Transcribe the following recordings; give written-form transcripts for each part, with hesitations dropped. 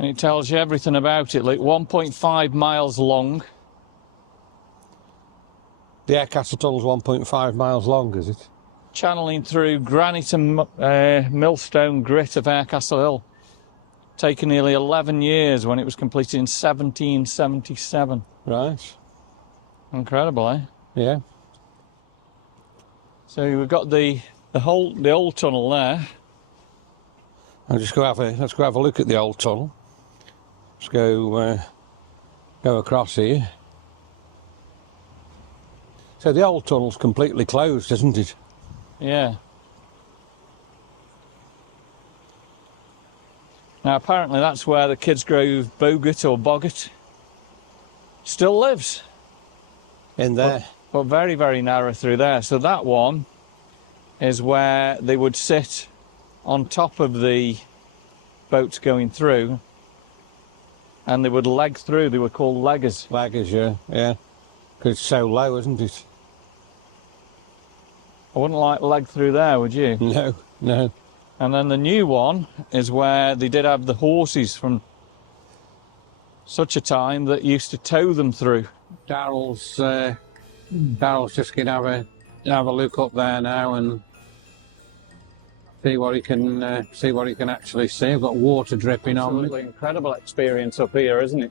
And it tells you everything about it, like 1.5 miles long. The Harecastle tunnel's 1.5 miles long, is it? Channeling through granite and millstone grit of Harecastle Hill. Taken nearly 11 years when it was completed in 1777. Right. Incredible, eh? Yeah. So we've got the old tunnel there. Let's go have a look at the old tunnel. Let's go across here. So the old tunnel's completely closed, isn't it? Yeah. Now apparently that's where the Kidsgrove boggart still lives. In there. But very, very narrow through there. So that one is where they would sit on top of the boats going through, and they would leg through. They were called leggers. Leggers, yeah. Because it's so low, isn't it? I wouldn't like leg through there, would you? No. And then the new one is where they did have the horses from such a time that used to tow them through. Daryl's just gonna have a look up there now and see what he can actually see. I've got water dripping on me. Absolutely incredible experience up here, isn't it?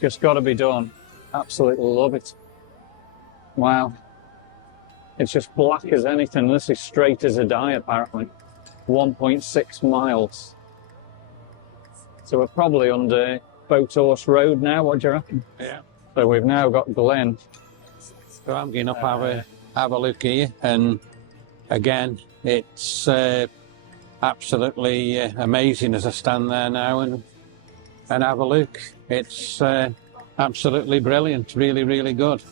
Just got to be done. Absolutely love it. Wow. It's just black as anything. This is straight as a die, apparently. 1.6 miles. So we're probably under Boathorse Road now, what do you reckon? Yeah. So we've now got Glynn. So I'm going to have a look here, and again, it's absolutely amazing as I stand there now and have a look. It's absolutely brilliant, really, really good.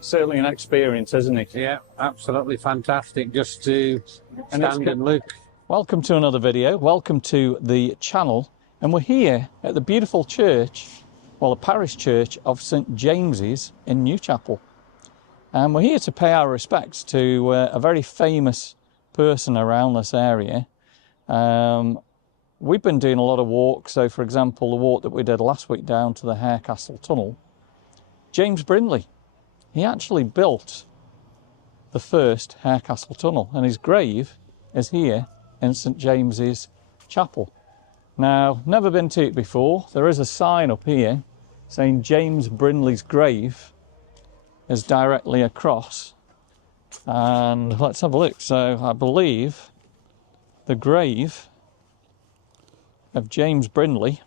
Certainly an experience, isn't it? Yeah, absolutely fantastic just to stand and look. Welcome to another video. Welcome to the channel. And we're here at the beautiful church, well, the parish church of St James's in Newchapel. And we're here to pay our respects to a very famous person around this area. We've been doing a lot of walks. So, for example, the walk that we did last week down to the Harecastle tunnel. James Brindley, he actually built the first Harecastle tunnel, and his grave is here in St James's Chapel. Now, never been to it before. There is a sign up here saying James Brindley's grave is directly across. And let's have a look. So I believe the grave of James Brindley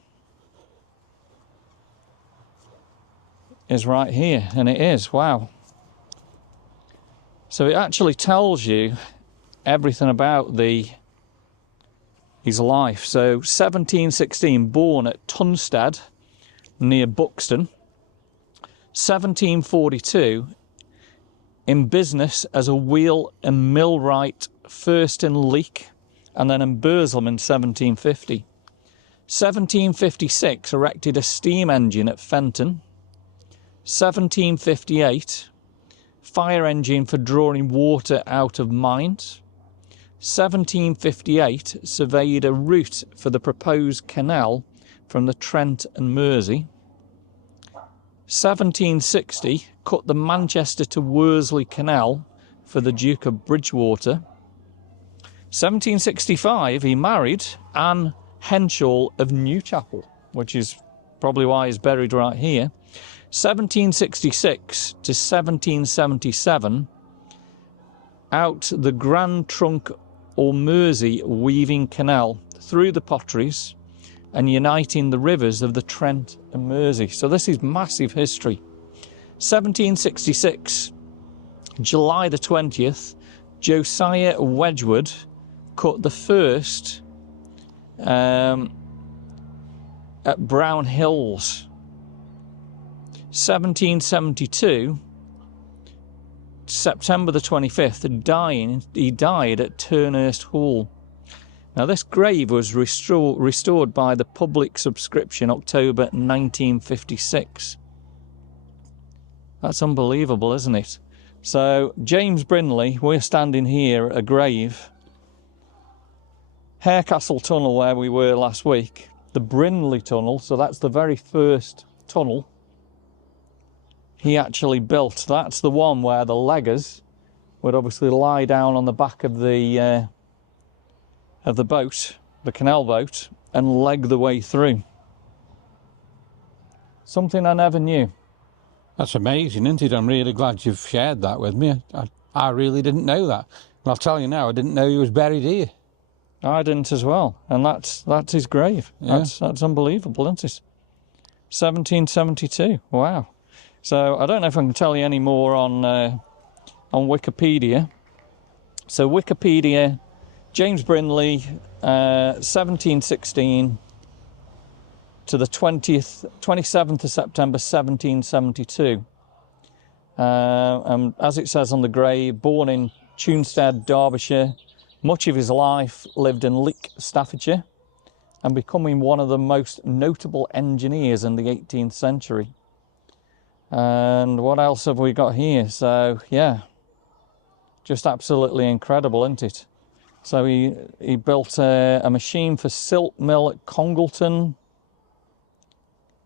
is right here, and it is. Wow. So it actually tells you everything about his life. So 1716, born at Tunstead near Buxton. 1742, in business as a wheel and millwright, first in Leek and then in Burslem in 1750. 1756, erected a steam engine at Fenton. 1758, fire engine for drawing water out of mines. 1758, surveyed a route for the proposed canal from the Trent and Mersey. 1760, cut the Manchester to Worsley Canal for the Duke of Bridgewater. 1765, he married Anne Henshaw of Newchapel, which is probably why he's buried right here. 1766 to 1777, out the Grand Trunk or Mersey weaving canal through the potteries and uniting the rivers of the Trent and Mersey. So this is massive history. 1766, July the 20th, Josiah Wedgwood cut the first at Brown Hills. 1772, September the 25th, he died at Turnhurst Hall. Now this grave was restored by the public subscription October 1956. That's unbelievable, isn't it? So James Brindley, we're standing here at a grave Harecastle tunnel where we were last week, the Brindley tunnel, so that's the very first tunnel he actually built. That's the one where the leggers would obviously lie down on the back of the boat, the canal boat, and leg the way through. Something I never knew. That's amazing, isn't it? I'm really glad you've shared that with me. I really didn't know that. And I'll tell you now, I didn't know he was buried here. I didn't as well, and that's his grave. Yeah. That's unbelievable, isn't it? 1772. Wow. So I don't know if I can tell you any more on Wikipedia. So Wikipedia, James Brindley, 1716 to the 27th of September 1772. And as it says on the grave, born in Tunstead, Derbyshire, much of his life lived in Leek, Staffordshire, and becoming one of the most notable engineers in the 18th century. And what else have we got here? So yeah, just absolutely incredible, isn't it? So he built a machine for silt mill at Congleton,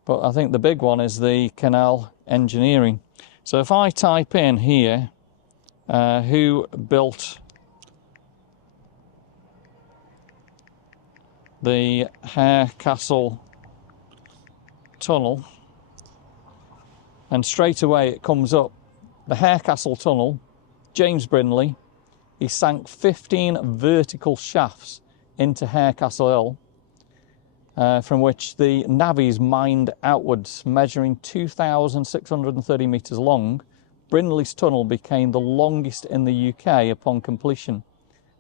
but I think the big one is the canal engineering. So if I type in here, who built the Harecastle tunnel, and straight away it comes up, the Harecastle tunnel, James Brindley. He sank 15 vertical shafts into Harecastle Hill, from which the navvies mined outwards, measuring 2,630 metres long. Brindley's tunnel became the longest in the UK upon completion.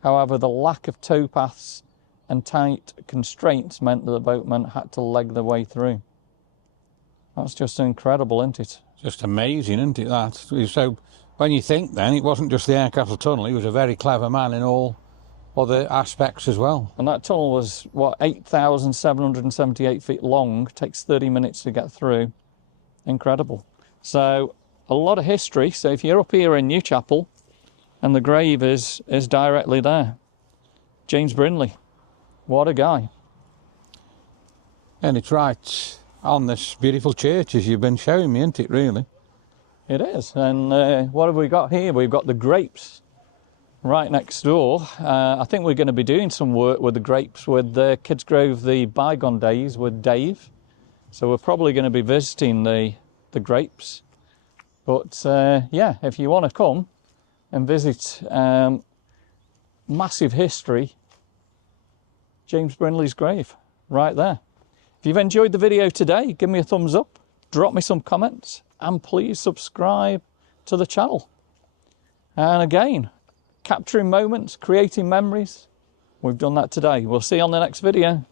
However, the lack of towpaths and tight constraints meant that the boatmen had to leg their way through. That's just incredible, isn't it? Just amazing, isn't it, that? So when you think then, it wasn't just the Harecastle tunnel, he was a very clever man in all other aspects as well. And that tunnel was, what, 8,778 feet long, takes 30 minutes to get through. Incredible. So a lot of history. So if you're up here in Newchapel, and the grave is directly there. James Brindley, what a guy. And it's right on this beautiful church, as you've been showing me, isn't it, really? It is. And what have we got here? We've got the grapes right next door. I think we're going to be doing some work with the grapes with Kidsgrove, the bygone days with Dave. So we're probably going to be visiting the grapes. But yeah, if you want to come and visit massive history, James Brindley's grave right there. If you've enjoyed the video today, give me a thumbs up, drop me some comments, and please subscribe to the channel. And again, capturing moments, creating memories, we've done that today. We'll see you on the next video.